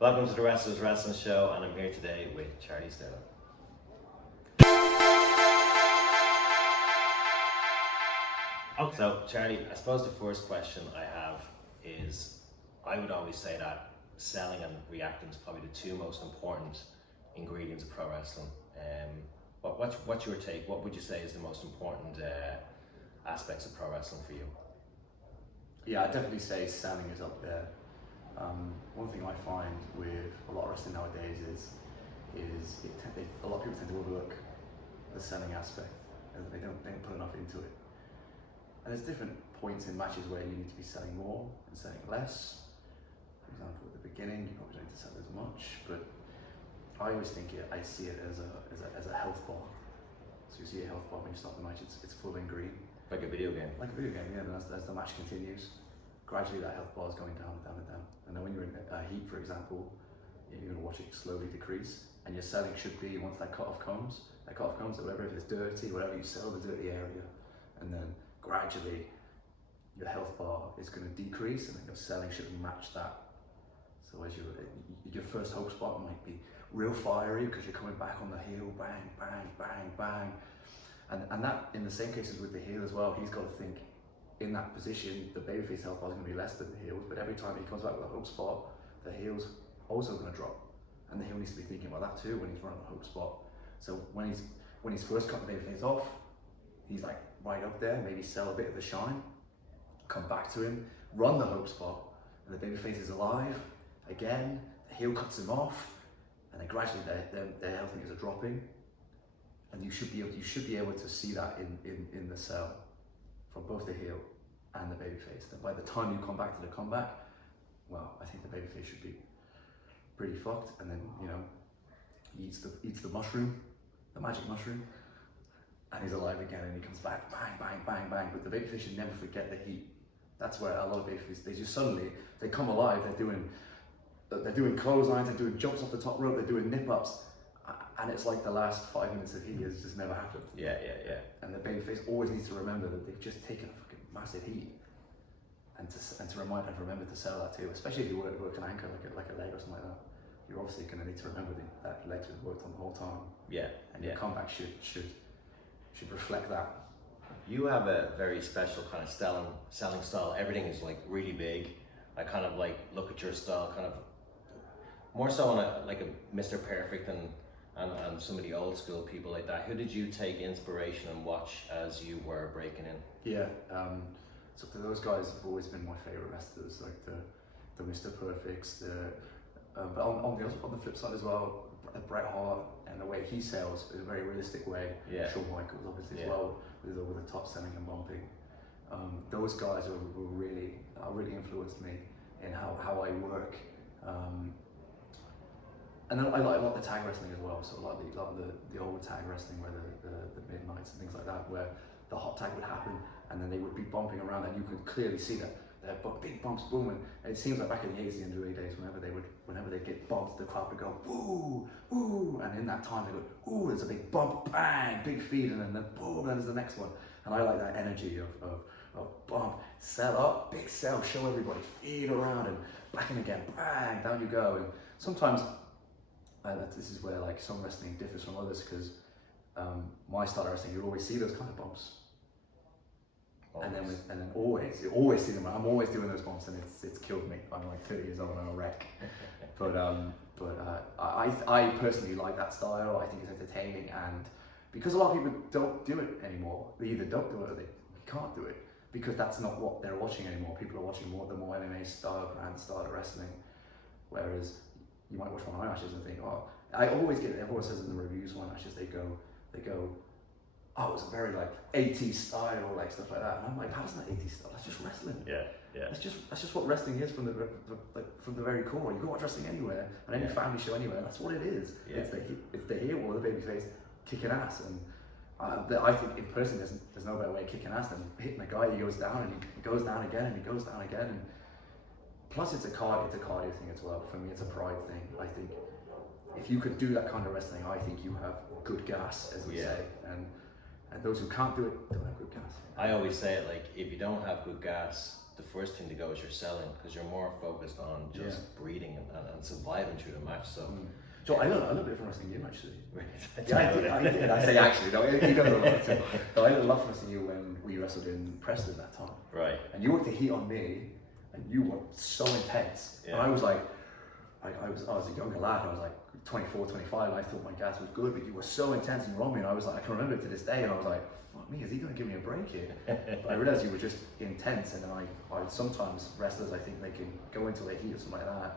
Welcome to the Wrestlers Wrestling Show, and I'm here today with Charlie Sterling. Okay. So, Charlie, I suppose the first question I have is, I would always say that selling and reacting is probably the two most important ingredients of pro wrestling. What's your take? What would you say is the most important aspects of pro wrestling for you? Yeah, I'd definitely say selling is up there. One thing I find with a lot of wrestling nowadays is a lot of people tend to overlook the selling aspect, and they don't put enough into it. And there's different points in matches where you need to be selling more and selling less. For example, at the beginning, you probably don't need to sell as much, but I always think I see it as a health bar. So you see a health bar when you start the match, it's full and green. Like a video game? Like a video game, yeah, and as the match continues, gradually that health bar is going down and down and down. And then when you're in a heat, for example, you're going to watch it slowly decrease, and your selling should be, once that cutoff comes, whatever, if it's dirty, whatever, you sell the dirty area, and then gradually your health bar is going to decrease, and then your selling should match that. So as your first hope spot might be real fiery because you're coming back on the heel, bang, bang, bang, bang. And that, in the same cases with the heel as well, he's got to think, in that position, the babyface health bar is going to be less than the heels, but every time he comes back with a hook spot, the heel's also going to drop. And the heel needs to be thinking about that too when he's running a hook spot. So when he's first cutting the babyface off, he's like right up there, maybe sell a bit of the shine, come back to him, run the hook spot, and the babyface is alive again, the heel cuts him off, and then gradually their health meters are dropping. And you should be able to see that in the sell from both the heel and the babyface. That by the time you come back to the comeback, well, I think the babyface should be pretty fucked. And then he eats the mushroom, the magic mushroom, and he's alive again. And he comes back, bang, bang, bang, bang. But the babyface should never forget the heat. That's where a lot of babyfaces, they just suddenly they come alive. They're doing clotheslines, they're doing jumps off the top rope, they're doing nip ups. And it's like the last 5 minutes of heat has just never happened. Yeah. And the babyface always needs to remember that they've just taken a fucking massive heat, and to remember to sell that too. Especially if you work an anchor like a leg or something like that. You're obviously going to need to remember that legs was worked on the whole time. Yeah. And your comeback should reflect that. You have a very special kind of selling style. Everything is like really big. I kind of like look at your style kind of more so on a Mr. Perfect and some of the old school people like that. Who did you take inspiration and watch as you were breaking in? Yeah, so those guys have always been my favorite wrestlers, like the Mr. Perfects, but on the flip side as well, Bret Hart and the way he sells is a very realistic way. Yeah. Shawn Michaels obviously as well, with over the top selling and bumping. Those guys were really influenced me in how I work. And then I like the tag wrestling as well, so a lot of the old tag wrestling, where the midnights and things like that, where the hot tag would happen and then they would be bumping around, and you could clearly see that they're big bumps booming. And it seems like back in the 80s and early days, whenever they'd get bumped, the crowd would go woo, woo, and in that time they go, ooh, there's a big bump, bang, big feed, and then boom, and then there's the next one. And I like that energy of bump, sell up, big sell, show everybody, feed around, and back in again, bang, down you go. And sometimes this is where like some wrestling differs from others, because my style of wrestling, you always see those kind of bumps. Always. And then you always see them. I'm always doing those bumps, and it's killed me. I'm like 30 years old and I'm a wreck. But I personally like that style. I think it's entertaining, and because a lot of people don't do it anymore, they either don't do it or they can't do it, because that's not what they're watching anymore. People are watching the more MMA style, brand style of wrestling, whereas you might watch one of my matches and think, oh, I always get it. Everyone says in the reviews, one matches they go, oh, it was a very like 80s style, like stuff like that. And I'm like, how's that 80s style? That's just wrestling. Yeah. That's just what wrestling is from the very core. You can watch wrestling anywhere, on any family show anywhere. That's what it is. Yeah. It's the heel or the babyface kicking ass, and I think in person there's no better way of kicking ass than hitting a guy. He goes down and he goes down again and he goes down again. And plus it's a cardio thing as well. For me, it's a pride thing. I think if you could do that kind of wrestling, I think you have good gas, as we say. And those who can't do it don't have good gas. I always say it like, if you don't have good gas, the first thing to go is your selling, because you're more focused on just breathing and surviving through the match. So. So I learned a little bit from wrestling you actually. Yeah, I did. I say actually, no, he does a lot too. So I learned a lot from wrestling you when we wrestled in Preston that time. Right. And you worked the heat on me, and you were so intense. Yeah. And I was like, I was a younger lad. I was like 24, 25. And I thought my gas was good, but you were so intense and you were on me. And I was like, I can remember it to this day. And I was like, fuck me, is he going to give me a break here? But I realized you were just intense. And then I sometimes wrestlers, I think they can go into their heat or something like that,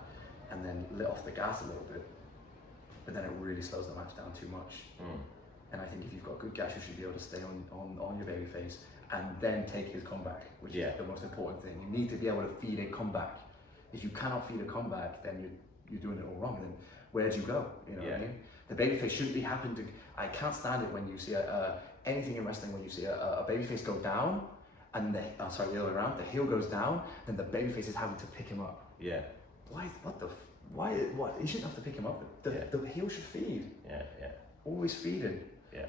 and then let off the gas a little bit. But then it really slows the match down too much. And I think if you've got good gas, you should be able to stay on your baby face and then take his comeback, which is the most important thing. You need to be able to feed a comeback. If you cannot feed a comeback, then you're doing it all wrong. Then where do you go? You know what I mean? The baby face shouldn't be happening to. I can't stand it when you see anything in wrestling when you see a baby face go down, and the other way around, the heel goes down, then the baby face is having to pick him up. Yeah. Why? What? He shouldn't have to pick him up. The heel should feed. Yeah. Always feeding. Yeah.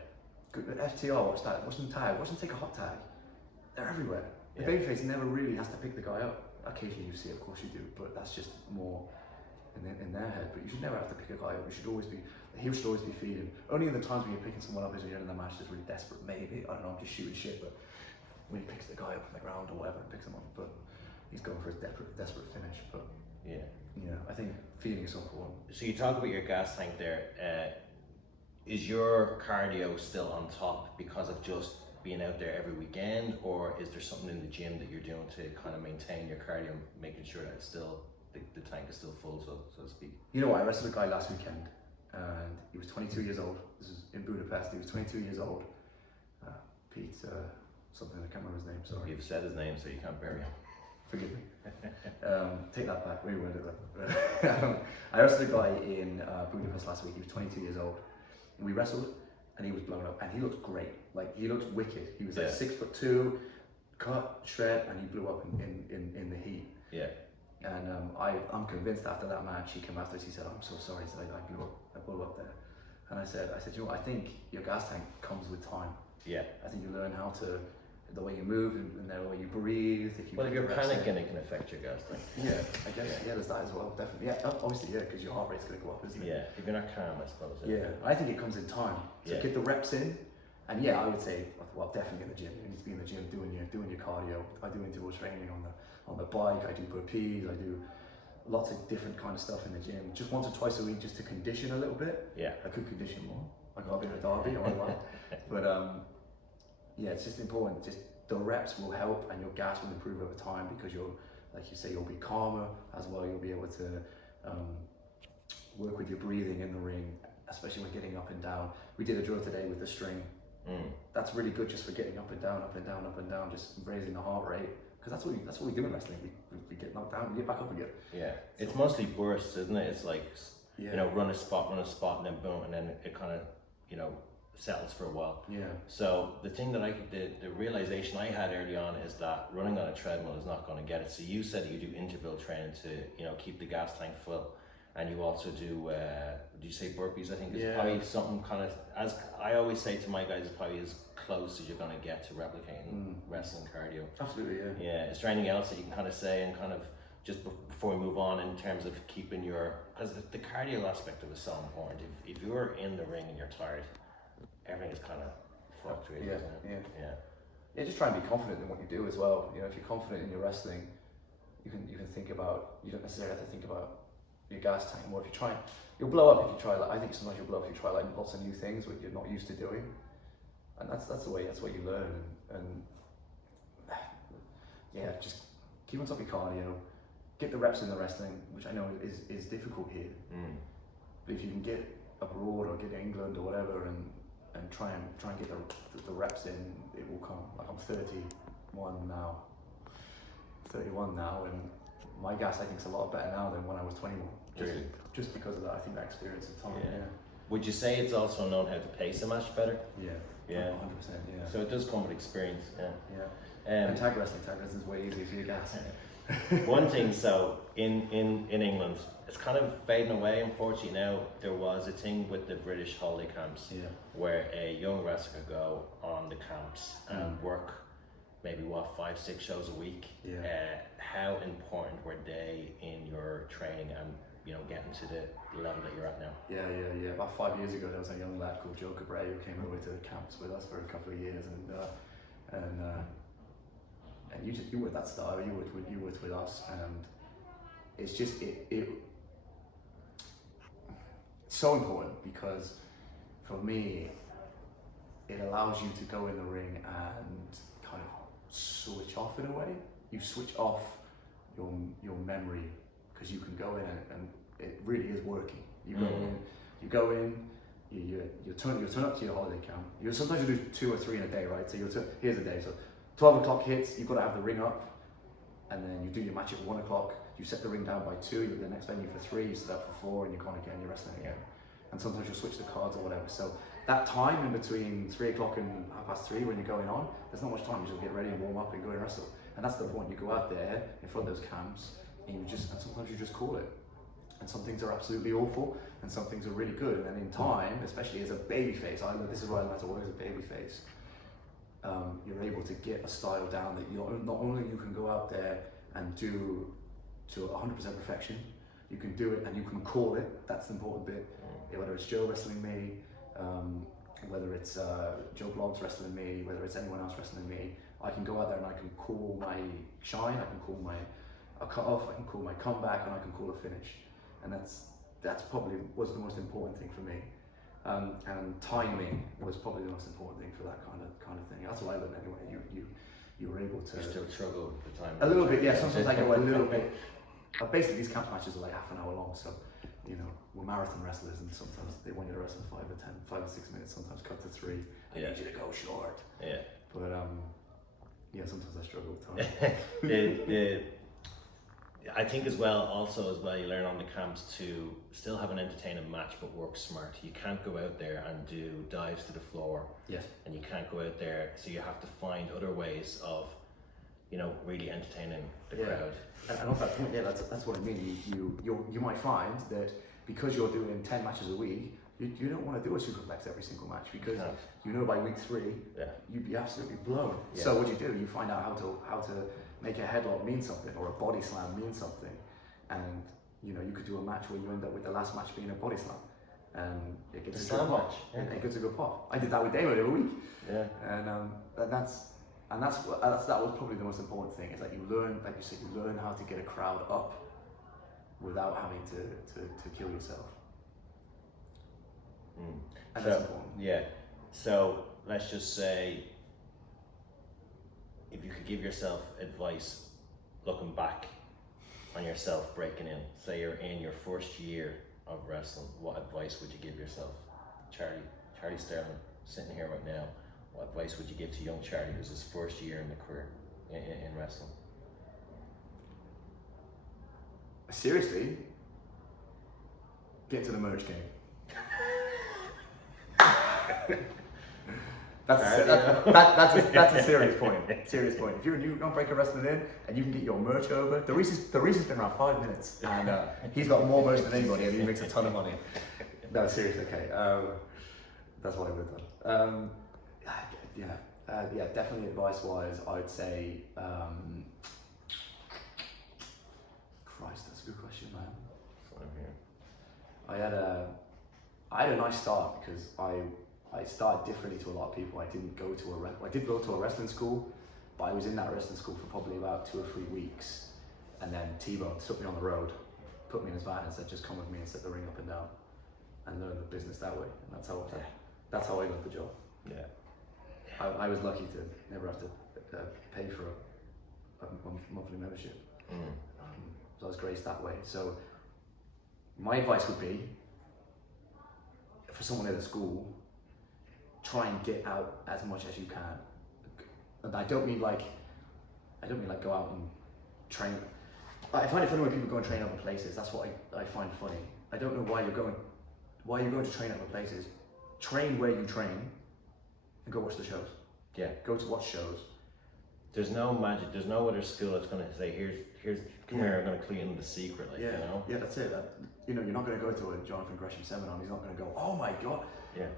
Good FTR, watch that. Watch them tag. Watch them take a hot tag. They're everywhere. The babyface never really has to pick the guy up. Occasionally you see it, of course you do, but that's just more in their head. But you should never have to pick a guy up. The heel should always be feeding. Only in the times when you're picking someone up is when you're in the match that's really desperate. Maybe, I don't know, I'm just shooting shit, but when he picks the guy up from the ground or whatever and picks him up, but he's going for his desperate finish. But I think feeding is so important. So you talk about your gas tank there. Is your cardio still on top because of just being out there every weekend, or is there something in the gym that you're doing to kind of maintain your cardio, making sure that it's still the tank is still full, so to speak? You know what? I wrestled a guy last weekend, and he was 22 years old. This is in Budapest. He was 22 years old. Pete, something, I can't remember his name. Sorry. You've said his name, so you can't bury him. Forgive me. Take that back. Reworded that. I wrestled a guy in Budapest last week. He was 22 years old. And we wrestled, and he was blown up, and he looked great. Like, he looked wicked. He was like 6'2", cut, shred, and he blew up in the heat. Yeah. And I'm convinced after that match, he came after us. He said, "I'm so sorry." He said, I blew up there. And I said, you know what? I think your gas tank comes with time. Yeah. I think you learn how to. The way you move and the way you breathe. If you're panicking, it can affect your gas tank. Yeah, I guess. Yeah, there's that as well. Definitely. Yeah, obviously, because your heart rate's going to go up, isn't it? Yeah, if you're not calm, I suppose. Yeah, I think it comes in time. So get the reps in, and I would say, well, definitely in the gym. You need to be in the gym doing your cardio. I do interval training on the bike. I do burpees. I do lots of different kind of stuff in the gym. Just once or twice a week, just to condition a little bit. Yeah. I could condition more. I got a bit of Derby or what. But it's just important. Just the reps will help, and your gas will improve over time because like you say, you'll be calmer as well. You'll be able to work with your breathing in the ring, especially when getting up and down. We did a drill today with the string. That's really good just for getting up and down, up and down, up and down, just raising the heart rate. Because that's what we do in wrestling. We get knocked down, we get back up again. Yeah, it's mostly bursts, isn't it? It's like run a spot, and then boom, and then it kind of settles for a while. Yeah. So the thing that the realization I had early on is that running on a treadmill is not going to get it. So you said you do interval training to keep the gas tank full, and you also do did you say burpees? I think it's probably something kind of, as I always say to my guys, it's probably as close as you're going to get to replicating wrestling cardio. Absolutely, yeah. Yeah. Is there anything else that you can kind of say and kind of just before we move on in terms of keeping because the cardio aspect of it is so important. If you're in the ring and you're tired, everything is kind of fluctuating. Yeah, just try and be confident in what you do as well. If you're confident in your wrestling, you can think about. You don't necessarily have to think about your gas tank more. If you try, you'll blow up if you try. Like, I think sometimes you'll blow up if you try like lots of new things which you're not used to doing, and that's the way. That's what you learn. And just keep on top of your cardio. Get the reps in the wrestling, which I know is difficult here. But if you can get abroad or get to England or whatever, and try and get the reps in, it will come. Like, I'm 31 now, and my gas I think is a lot better now than when I was 21. Just because of that, I think that experience of time. Yeah. Would you say it's also known how to pace a match better? Yeah. 100%. Yeah. So it does come with experience. Yeah. And tag wrestling is way easier for your gas. One thing, so in England, it's kind of fading away, unfortunately. Now, there was a thing with the British holiday camps where a young wrestler could go on the camps and work maybe 5-6 shows a week. Yeah. How important were they in your training and getting to the level that you're at now? Yeah. About 5 years ago, there was a young lad called Joe Cabrera who came over to the camps with us for a couple of years, and you were that style. You worked with us, and it's just it's so important because for me, it allows you to go in the ring and kind of switch off in a way. You switch off your memory because you can go in and it really is working. You go in, you turn up to your holiday camp. Sometimes you do 2 or 3 in a day, right? So here's the day. So 12 o'clock hits, you've got to have the ring up, and then you do your match at 1 o'clock. You set the ring down by 2. You're at the next venue for 3. You set up for 4, and you're gone again. You're wrestling again. And sometimes you'll switch the cards or whatever. So that time in between 3 o'clock and 3:30 when you're going on, there's not much time. You just get ready and warm up and go and wrestle. And that's the point. You go out there in front of those camps, and sometimes you just call it. And some things are absolutely awful, and some things are really good. And then in time, especially as a babyface, this is why I like to work as a babyface. You're able to get a style down that not only you can go out there and do to 100% perfection, you can do it and you can call it. That's the important bit. Whether it's Joe wrestling me, whether it's Joe Bloggs wrestling me, whether it's anyone else wrestling me, I can go out there and I can call my shine, I can call a cut off, I can call my comeback, and I can call a finish. And that's probably was the most important thing for me. And timing was probably the most important thing for that kind of thing. That's what I learned anyway. You were able to. You still struggle with the timing. A little bit, yeah. Sometimes I go a little bit. Basically, these camp matches are like half an hour long, so we're marathon wrestlers, and sometimes they want you to wrestle 5 or 6 minutes. Sometimes cut to 3. I need you to go short. Yeah. But sometimes I struggle with time. I think as well, you learn on the camps to still have an entertaining match, but work smart. You can't go out there and do dives to the floor. Yes. And you can't go out there, so you have to find other ways of, really entertaining the crowd. And off that point, that's what I mean. You might find that because you're doing 10 matches a week, you don't want to do a superplex every single match because by week 3, you'd be absolutely blown. Yeah. So what do? You find out how to make a headlock mean something, or a body slam mean something, and you could do a match where you end up with the last match being a body slam, and it gets a good pop. It gets a good pop. I did that with Damon every week. Yeah. And that was probably the most important thing, is that you learn, like you said, you learn how to get a crowd up without having to kill yourself. And that's important. Yeah. So let's just say, if you could give yourself advice looking back on yourself breaking in, say you're in your first year of wrestling, what advice would you give yourself? Charlie Sterling, sitting here right now, what advice would you give to young Charlie who's his first year in the career in wrestling? Seriously, get to the merch game. That's a serious point. Serious point. If you're a new breaker wrestling in and you can get your merch over, the Reese's been around 5 minutes, and he's got more merch than anybody, and he makes a ton of money. No, seriously, okay. That's what I would have done. Definitely advice-wise, I'd say. Christ, that's a good question, man. I had a nice start because I started differently to a lot of people. I did go to a wrestling school, but I was in that wrestling school for probably about 2 or 3 weeks, and then T-Bone took me on the road, put me in his van, and said, "Just come with me and set the ring up and down, and learn the business that way." And that's how I got the job. Yeah. I was lucky to never have to pay for a monthly membership. So I was graced that way. So my advice would be, for someone at a school, try and get out as much as you can. And I don't mean like go out and train. I find it funny when people go and train other places. That's what I find funny. I don't know why you're going to train other places. Train where you train and go watch the shows. Yeah. Go to watch shows. There's no magic, there's no other school that's going to say, here's come here, I'm going to clean the secret, Yeah, that's it. You're not going to go to a Jonathan Gresham seminar and he's not going to go, "Oh my God." Yeah.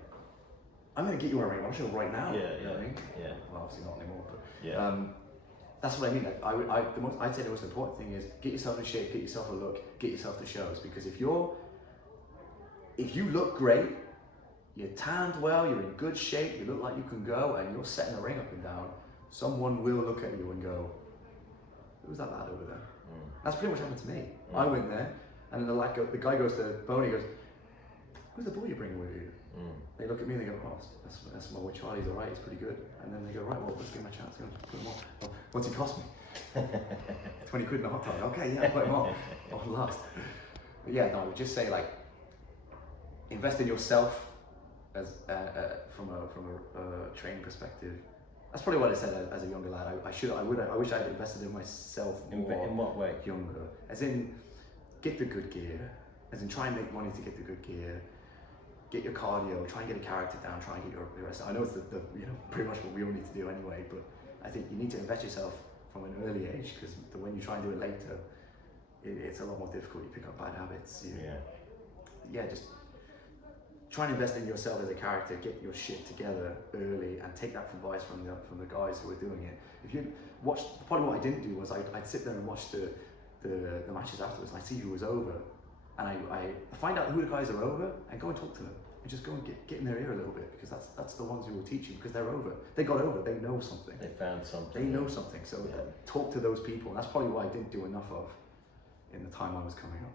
I'm going to get you a ring on show right now. Yeah, You know what I mean? yeah. Well, obviously not anymore, but Yeah. that's what I mean. Like, I'd say the most important thing is get yourself in shape, get yourself a look, get yourself to shows. Because if you look great, you're tanned well, you're in good shape, you look like you can go, and you're setting a ring up and down, someone will look at you and go, "Who's that lad over there?" That's pretty much happened to me. I went there, and then the guy goes to Boney, goes, "Who's the boy you're bringing with you?" They look at me and they go, "Oh, that's my boy Charlie's alright, he's pretty good." And then they go, "Right, well, let's give him a chance. Put him on." "Oh, what's he cost me?" 20 quid in a hot tub. "Okay, yeah, put him on." "Oh, last." But yeah, no, I would just say, like, invest in yourself as from a training perspective. That's probably what I said as a younger lad. I wish I had invested in myself more. In what way? Younger, as in get the good gear, as in try and make money to get the good gear, get your cardio, try and get a character down, try and get your rest. I know it's the pretty much what we all need to do anyway, but I think you need to invest yourself from an early age, because when you try and do it later, it's a lot more difficult. You pick up bad habits. Just try and invest in yourself as a character, get your shit together early, and take that advice from the guys who are doing it. If you watch, probably what I didn't do was I'd sit there and watch the matches afterwards, and I'd see who was over, and I find out who the guys are over, and go and talk to them, and just go and get in their ear a little bit, because that's the ones who will teach you, because they're over. They got over, they know something. They found something. They know something, so talk to those people, and that's probably what I didn't do enough of in the time I was coming up.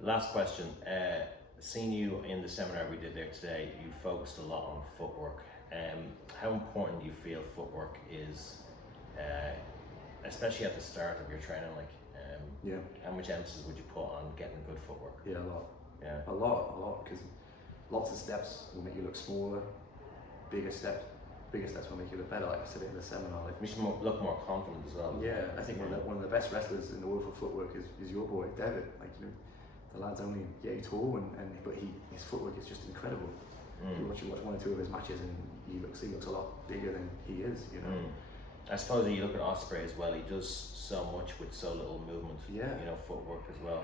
Last question. Seeing you in the seminar we did there today, you focused a lot on footwork. How important do you feel footwork is, especially at the start of your training? Like, how much emphasis would you put on getting good footwork? Yeah, a lot. Yeah, a lot, because lots of steps will make you look smaller. Bigger steps will make you look better. Like I said in the seminar, like we should look more confident as well. Yeah, I think one of the best wrestlers in the world for footwork is your boy David. Like, the lad's only tall, but his footwork is just incredible. You watch one or two of his matches, and he looks a lot bigger than he is. I suppose you look at Osprey as well. He does so much with so little movement. Yeah. Footwork as well.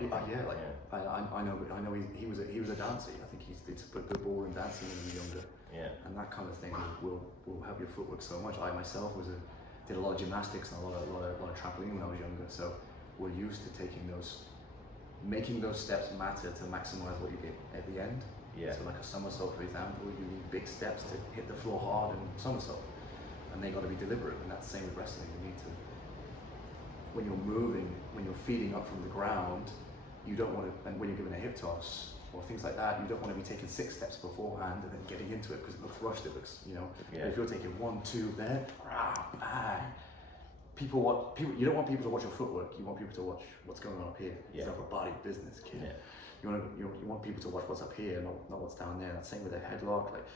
I know he was a dancer. I think he did the ball and dancing when he was younger. Yeah. And that kind of thing will help your footwork so much. I myself did a lot of gymnastics and a lot of trampoline when I was younger. So we're used to making those steps matter to maximize what you get at the end. Yeah. So like a somersault, for example, you need big steps to hit the floor hard and somersault, and they got to be deliberate. And that's the same with wrestling. You need to, when you're moving, when you're feeding up from the ground, you don't want to, and when you're giving a hip toss or things like that, you don't want to be taking 6 steps beforehand and then getting into it, because it looks rushed. It looks, But if you're taking 1, 2, there, bang. You don't want people to watch your footwork. You want people to watch what's going on up here. It's like a body business, kid. Yeah. You want people to watch what's up here, not what's down there. That's the same with their headlock. Like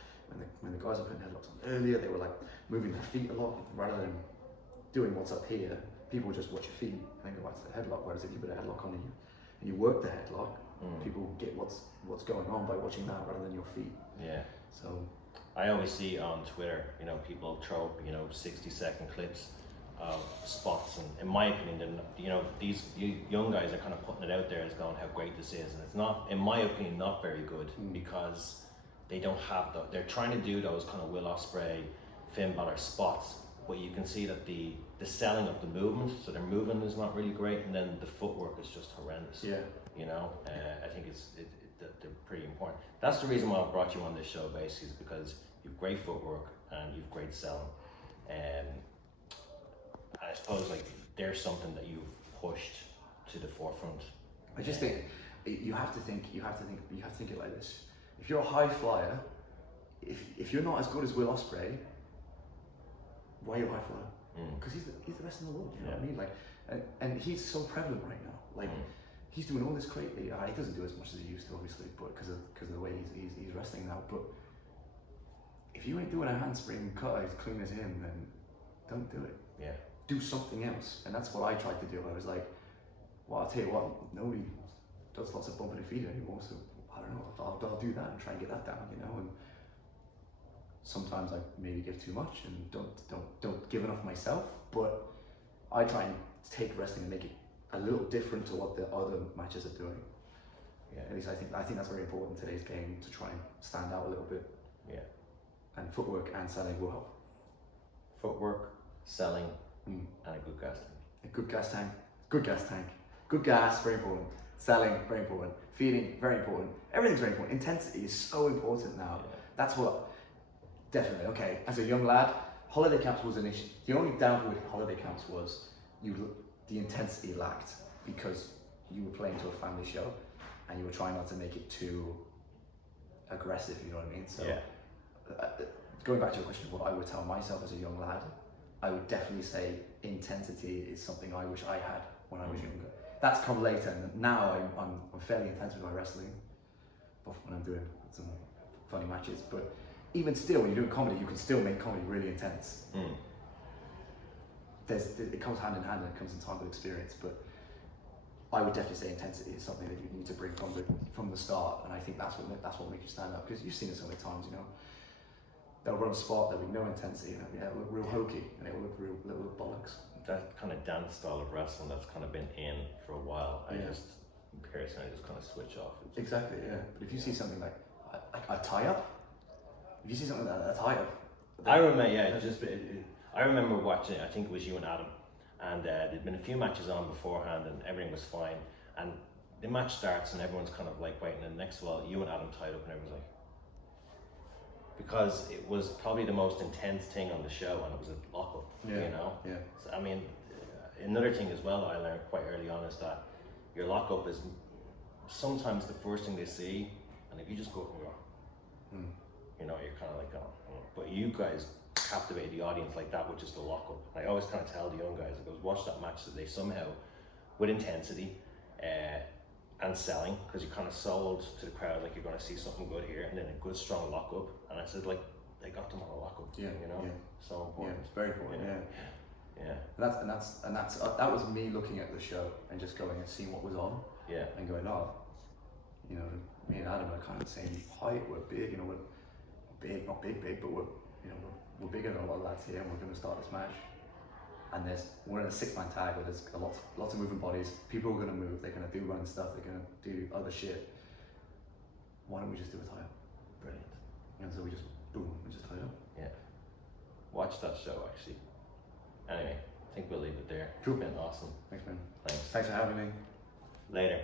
when the guys were putting headlocks on earlier, they were like moving their feet a lot rather than doing what's up here. People would just watch your feet and then go back to the headlock. Whereas if you put a headlock on and you work the headlock, people get what's going on by watching that rather than your feet. Yeah. So I always see on Twitter, people throw up, 60-second clips of spots, and in my opinion, these young guys are kind of putting it out there as going how great this is, and it's not, in my opinion, not very good, because they don't have they're trying to do those kind of Will Ospreay, Finn Balor spots, but you can see that the selling of the movement, so their movement is not really great, and then the footwork is just horrendous. Yeah. I think they're pretty important. That's the reason why I brought you on this show, basically, is because you've great footwork and you've great selling. I suppose there's something that you've pushed to the forefront. I just think you have to think it like this. If you're a high flyer, if you're not as good as Will Ospreay, why are you a high flyer? Because he's the best in the world. You know what I mean? Like, and he's so prevalent right now. Like, he's doing all this great. He doesn't do as much as he used to, obviously, but because of the way he's wrestling now. But if you ain't doing a handspring cut as clean as him, then don't do it. Yeah. Do something else. And that's what I tried to do. I was like, well, I'll tell you what, nobody does lots of bumping and feeding anymore, so I don't know, I'll do that and try and get that down, and sometimes I maybe give too much and don't give enough myself, but I try and take wrestling and make it a little different to what the other matches are doing. Yeah. At least I think that's very important in today's game, to try and stand out a little bit. Yeah. And footwork and selling will help. Footwork, selling, Mm. and a good gas tank. A good gas tank, good gas tank, good gas, very important. Selling, very important. Feeding, very important. Everything's very important. Intensity is so important now. Yeah. That's what, definitely, okay, as a young lad, holiday camps was an issue. The only downfall with holiday camps was the intensity lacked because you were playing to a family show and you were trying not to make it too aggressive, you know what I mean? So, Yeah. Going back to your question of what I would tell myself as a young lad, I would definitely say intensity is something I wish I had when I was younger. That's come later, and now I'm fairly intense with my wrestling, but when I'm doing some funny matches. But even still, when you're doing comedy, you can still make comedy really intense. Mm. It comes hand in hand, and it comes in time with experience. But I would definitely say intensity is something that you need to bring from the start, and I think that's what makes you stand out. Because you've seen it so many times, you know. They'll run a spot, there'll be no intensity, and it'll look real hokey, and it'll look real little bollocks. That kind of dance style of wrestling that's kind of been in for a while. I just personally just kind of switch off. Exactly, yeah. But if you see something like a tie up, if you see something like a tie up, I remember watching. I think it was you and Adam, and there'd been a few matches on beforehand, and everything was fine. And the match starts, and everyone's kind of like waiting. And next of all, you and Adam tied up, and everyone's like, because it was probably the most intense thing on the show, and it was a lockup. Yeah. You know. Yeah. So, I mean, another thing as well I learned quite early on is that your lockup is sometimes the first thing they see, and if you just go up and go, you know, you're kind of like, oh. But you guys captivate the audience like that with just a lockup. I always kind of tell the young guys, I goes, watch that match today somehow with intensity and selling, because you kind of sold to the crowd like you're going to see something good here, and then a good strong lockup. And I said, like, they got them on a lockup. Yeah, you know, yeah. so important. Yeah, it's very important. Yeah. Yeah. And that was me looking at the show and just going and seeing what was on. Yeah. And going, oh, you know, me and Adam are kind of the same height. We're big, you know, we're big, not big, but we're bigger than a lot of lads here, and we're going to start this match. And we're in a 6-man tag where there's lots of moving bodies. People are going to move. They're going to do running stuff. They're going to do other shit. Why don't we just do a tie up? Brilliant. And so we just tied up. Yeah. Watch that show actually. Anyway, I think we'll leave it there. Cool. It's been awesome. Thanks, man. Thanks. Thanks for having me. Later.